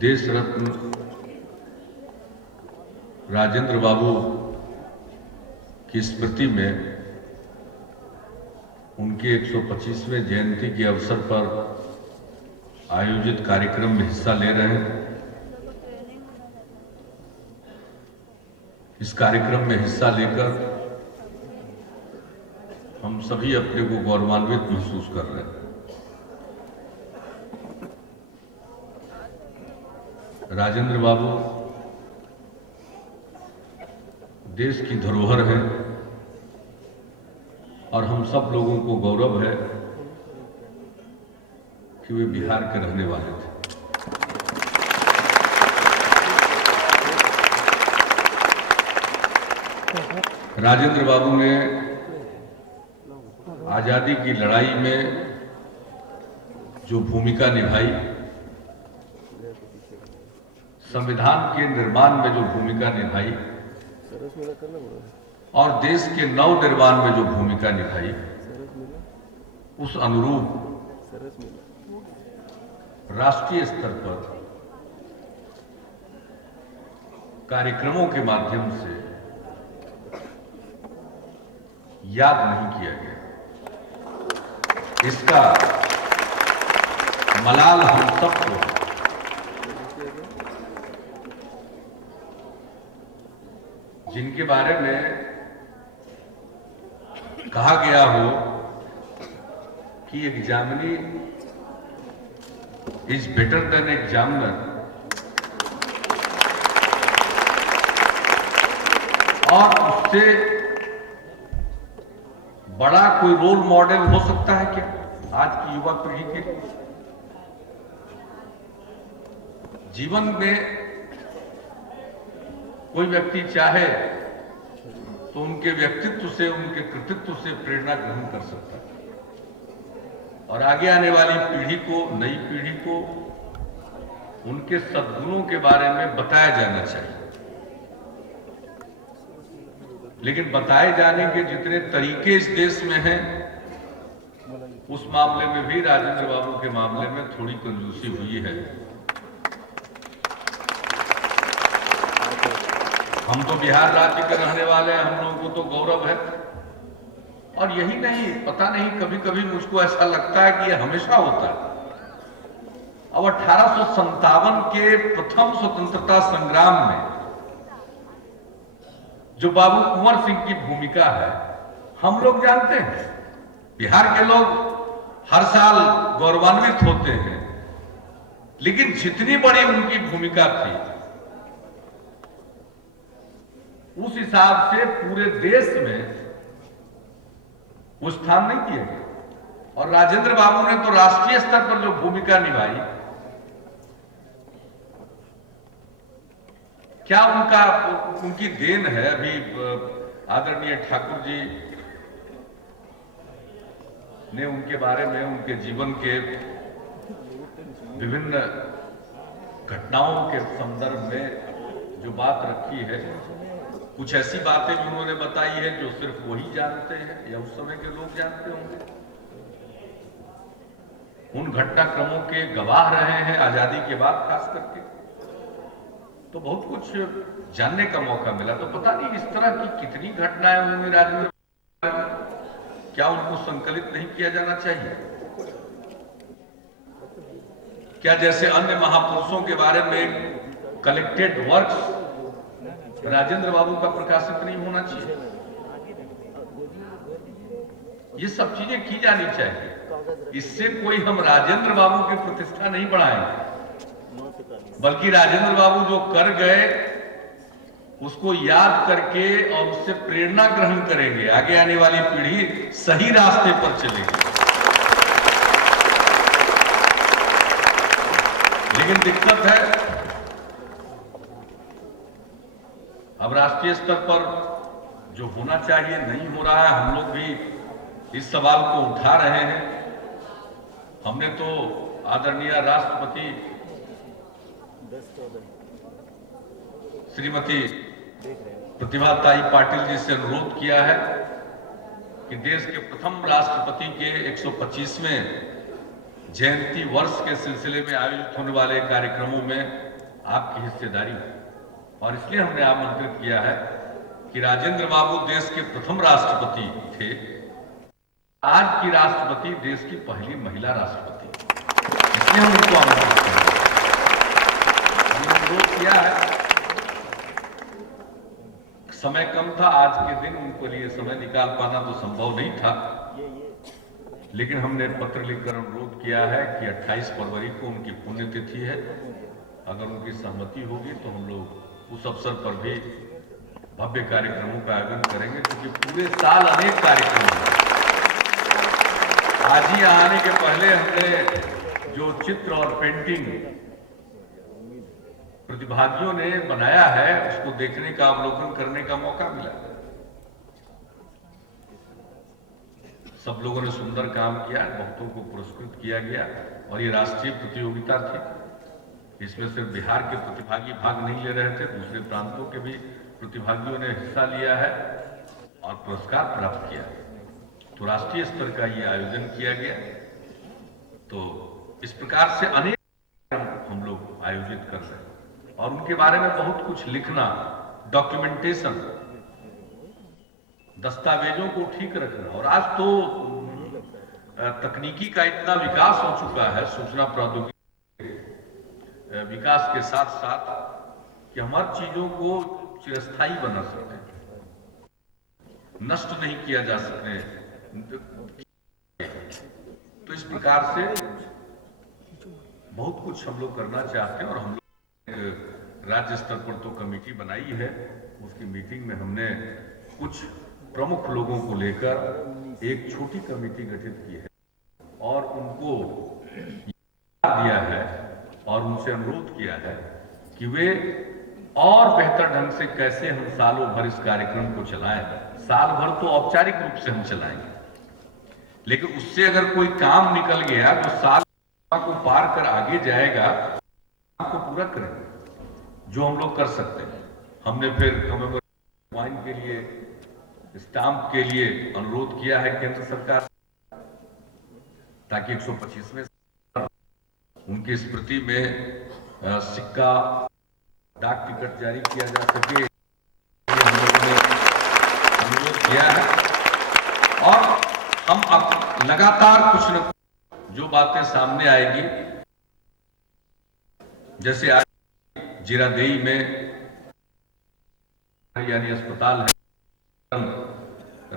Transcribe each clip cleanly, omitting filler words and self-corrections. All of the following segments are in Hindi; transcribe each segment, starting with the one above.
देश रत्न राजेंद्र बाबू की स्मृति में उनके 125वें जयंती के अवसर पर आयोजित कार्यक्रम में हिस्सा ले रहे हैं। इस कार्यक्रम में हिस्सा लेकर हम सभी अपने को गौरवान्वित महसूस कर रहे हैं। राजेंद्र बाबू देश की धरोहर है और हम सब लोगों को गौरव है कि वे बिहार के रहने वाले थे। राजेंद्र बाबू ने आजादी की लड़ाई में जो भूमिका निभाई, संविधान के निर्माण में जो भूमिका निभाई और देश के नव निर्माण में जो भूमिका निभाई, उस अनुरूप राष्ट्रीय स्तर पर कार्यक्रमों के माध्यम से याद नहीं किया गया। इसका मलाल हम सबको जिनके बारे में कहा गया हो कि examinee is better than examiner, और उससे बड़ा कोई रोल मॉडल हो सकता है क्या आज की युवा पीढ़ी के लिए? जीवन में कोई व्यक्ति चाहे तो उनके व्यक्तित्व से, उनके कृतित्व से प्रेरणा ग्रहण कर सकता है और आगे आने वाली पीढ़ी को, नई पीढ़ी को उनके सद्गुणों के बारे में बताया जाना चाहिए। लेकिन बताए जाने के जितने तरीके इस देश में हैं, उस मामले में भी राजेंद्र बाबू के मामले में थोड़ी कंजूसी हुई है। हम तो बिहार राज्य के रहने वाले हैं, हम लोगों को तो गौरव है। और यही नहीं, पता नहीं, कभी कभी मुझको ऐसा लगता है कि यह हमेशा होता है। अब 1857 के प्रथम स्वतंत्रता संग्राम में जो बाबू कुंवर सिंह की भूमिका है, हम लोग जानते हैं। बिहार के लोग हर साल गौरवान्वित होते हैं, लेकिन जितनी बड़ी उनकी भूमिका थी उस हिसाब से पूरे देश में वो स्थान नहीं किया गया। और राजेंद्र बाबू ने तो राष्ट्रीय स्तर पर जो भूमिका निभाई, क्या उनकी देन है। अभी आदरणीय ठाकुर जी ने उनके बारे में, उनके जीवन के विभिन्न घटनाओं के संदर्भ में जो बात रखी है, कुछ ऐसी बातें भी उन्होंने बताई है जो सिर्फ वही जानते हैं या उस समय के लोग जानते होंगे। उन घटनाक्रमों के गवाह रहे हैं आजादी के बाद, खास करके तो बहुत कुछ जानने का मौका मिला। तो पता नहीं इस तरह की कितनी घटनाएं होंगी राजेंद्र, क्या उनको संकलित नहीं किया जाना चाहिए? क्या जैसे अन्य महापुरुषों के बारे में कलेक्टेड वर्क्स राजेंद्र बाबू का प्रकाशित नहीं होना चाहिए? ये सब चीजें की जानी चाहिए। इससे कोई हम राजेंद्र बाबू की प्रतिष्ठा नहीं बढ़ाएंगे, बल्कि राजेंद्र बाबू जो कर गए उसको याद करके और उससे प्रेरणा ग्रहण करेंगे। आगे आने वाली पीढ़ी सही रास्ते पर चलेगी। लेकिन दिक्कत है, अब राष्ट्रीय स्तर पर जो होना चाहिए नहीं हो रहा है। हम लोग भी इस सवाल को उठा रहे हैं। हमने तो आदरणीय राष्ट्रपति श्रीमती प्रतिभाताई पाटिल जी से अनुरोध किया है कि देश के प्रथम राष्ट्रपति के 125वें जयंती वर्ष के सिलसिले में आयोजित होने वाले कार्यक्रमों में आपकी हिस्सेदारी है। और इसलिए हमने आमंत्रित किया है कि राजेंद्र बाबू देश के प्रथम राष्ट्रपति थे, आज की राष्ट्रपति देश की पहली महिला राष्ट्रपति, इसलिए हम उनको आमंत्रित अनुरोध किया है। समय कम था, आज के दिन उनको लिए समय निकाल पाना तो संभव नहीं था, लेकिन हमने पत्र लिखकर अनुरोध किया है कि 28 फरवरी को उनकी पुण्यतिथि है। अगर उनकी सहमति होगी तो हम लोग उस अवसर पर भी भव्य कार्यक्रमों का आयोजन करेंगे, क्योंकि पूरे साल अनेक कार्यक्रम हैं। आज ही आने के पहले हमने जो चित्र और पेंटिंग प्रतिभागियों ने बनाया है उसको देखने का, अवलोकन करने का मौका मिला। सब लोगों ने सुंदर काम किया, बहुतों को पुरस्कृत किया गया और ये राष्ट्रीय प्रतियोगिता थी। इसमें सिर्फ बिहार के प्रतिभागी भाग नहीं ले रहे थे, दूसरे प्रांतों के भी प्रतिभागियों ने हिस्सा लिया है और पुरस्कार प्राप्त किया। तो राष्ट्रीय स्तर का ये आयोजन किया गया। तो इस प्रकार से अनेक हम लोग आयोजित कर रहे हैं और उनके बारे में बहुत कुछ लिखना, डॉक्यूमेंटेशन, दस्तावेजों को ठीक रखना। और आज तो तकनीकी का इतना विकास हो चुका है, सूचना प्रौद्योगिकी विकास के साथ साथ, कि हम हर चीजों को चिरस्थायी बना सकते हैं, नष्ट नहीं किया जा सकते। तो इस प्रकार से बहुत कुछ हम लोग करना चाहते हैं और हम लोग राज्य स्तर पर तो कमेटी बनाई है। उसकी मीटिंग में हमने कुछ प्रमुख लोगों को लेकर एक छोटी कमेटी गठित की है और उनको दिया है और उनसे अनुरोध किया है कि वे और बेहतर ढंग से कैसे हम सालों भर इस कार्यक्रम को चलाएं। साल भर तो औपचारिक रूप से हम चलाएंगे, लेकिन उससे अगर कोई काम निकल गया तो साल को पार कर आगे जाएगा, को पूरा करेंगे जो हम लोग कर सकते हैं। हमने फिर कमेमोरेटिव वाइन के लिए, स्टाम्प के लिए अनुरोध किया है केंद्र सरकार, ताकि 125वें उनकी स्मृति में सिक्का, डाक टिकट जारी किया जा सके। हम लोगों ने अनुरोध किया है और हम अब लगातार कुछ न कुछ जो बातें सामने आएगी, जैसे आज जीरादेई में यानी अस्पताल है,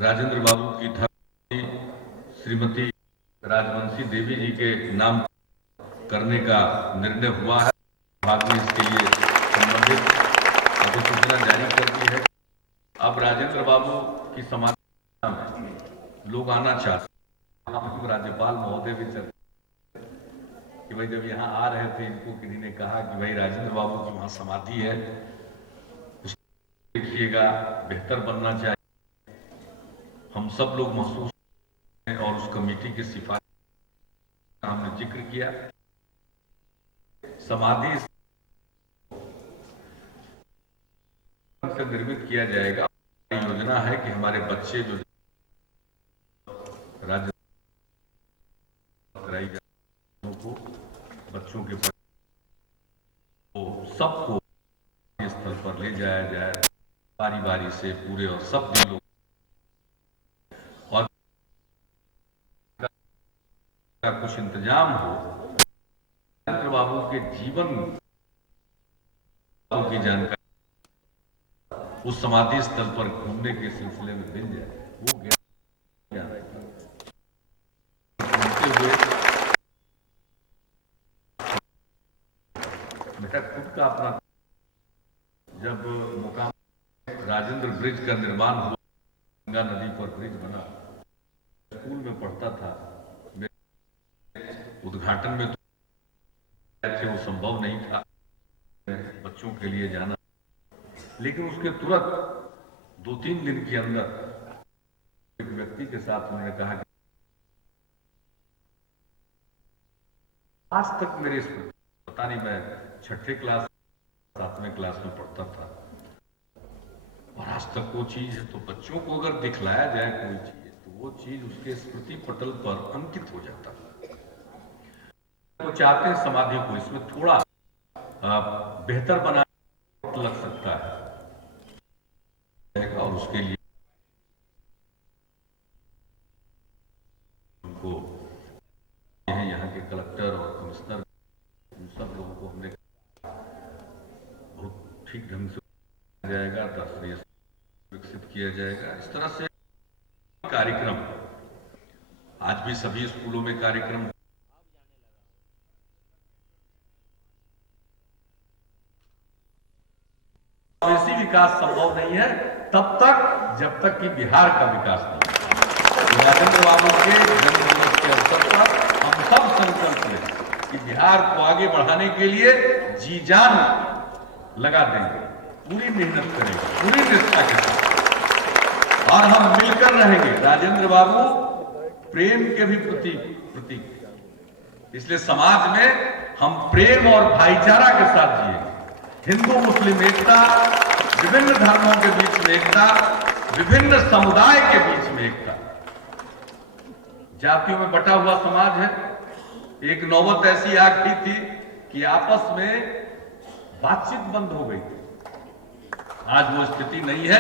राजेंद्र बाबू की धर्मपत्नी श्रीमती राजवंशी देवी जी के नाम करने का निर्णय हुआ है। विभाग ने इसके लिए संबंधित अधिसूचना जारी कर दी है। अब राजेंद्र बाबू की समाधि में लोग आना चाहते हैं। राज्यपाल महोदय भी चर्चा कि भाई जब यहाँ आ रहे थे, इनको किसी ने कहा कि भाई राजेंद्र बाबू की वहां समाधि है, उसको देखिएगा, बेहतर बनना चाहिए। हम सब लोग महसूस और उस कमेटी की सिफारिश का हमने जिक्र किया। समाधि से निर्मित किया जाएगा। योजना है कि हमारे बच्चे जो राज्य कराई जाए को, बच्चों के तो सबको स्थल पर ले जाया जाए, बारी बारी से पूरे और सब भी लोग, और का कुछ इंतजाम हो, राजेंद्र बाबू के जीवन की जानकारी उस समाधि स्थल पर घूमने के सिलसिले में मिल जाए। वो ज्ञान हुए मेरा खुद का अपना, जब मुकाम राजेंद्र ब्रिज का निर्माण हुआ, गंगा नदी पर ब्रिज बना, स्कूल में पढ़ता था, उद्घाटन में तो वो संभव नहीं था बच्चों के लिए जाना, लेकिन उसके तुरंत 2-3 दिन के अंदर एक व्यक्ति के साथ उन्होंने कहा कि आज तक मेरे स्मृति, पता नहीं मैं 6ठी क्लास 7वें क्लास में पढ़ता था, और आज तक वो चीज है। तो बच्चों को अगर दिखलाया जाए कोई चीज, तो वो चीज उसके स्मृति पटल पर अंकित हो जाता है। वो चाहते हैं समाधि को इसमें थोड़ा बेहतर बनाने लग सकता है और उसके लिए उनको यहाँ के कलेक्टर और कमिश्नर उन सब लोगों को हमने बहुत ठीक ढंग से जाएगा, दर्शनीय विकसित किया जाएगा। इस तरह से कार्यक्रम आज भी सभी स्कूलों में कार्यक्रम ऐसी विकास संभव नहीं है तब तक जब तक कि बिहार का विकास नहीं। राजेंद्र बाबू के जन्म दिवस के अवसर पर हम सब संकल्प लें कि बिहार को आगे बढ़ाने के लिए जी जान लगा देंगे, पूरी मेहनत करेंगे, पूरी निष्ठा के साथ, और हम मिलकर रहेंगे। राजेंद्र बाबू प्रेम के भी प्रतीक, इसलिए समाज में हम प्रेम और भाईचारा के साथ जिएंगे। हिंदू मुस्लिम एकता, विभिन्न धर्मों के बीच में एकता, विभिन्न समुदाय के बीच में एकता। जातियों में बटा हुआ समाज है। एक नौबत ऐसी आ गई थी कि आपस में बातचीत बंद हो गई थी। आज वो स्थिति नहीं है।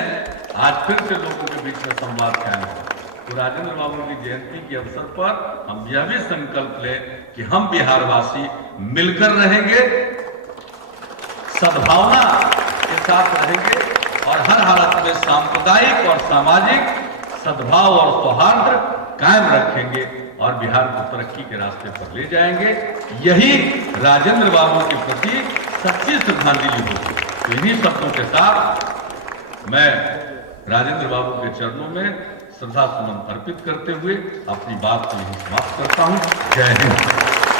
आज फिर से लोगों के बीच में संवाद कायम है। तो राजेंद्र बाबू की जयंती के अवसर पर हम यह भी संकल्प लें कि हम बिहारवासी मिलकर रहेंगे, सद्भावना के साथ रहेंगे और हर हालत में सांप्रदायिक और सामाजिक सद्भाव और सौहार्द कायम रखेंगे और बिहार को तरक्की के रास्ते पर ले जाएंगे। यही राजेंद्र बाबू के प्रति सच्ची श्रद्धांजलि होगी। तो इन्हीं शब्दों के साथ मैं राजेंद्र बाबू के चरणों में श्रद्धा सुमन अर्पित करते हुए अपनी बात को यहीं समाप्त करता हूं। जय हिंद।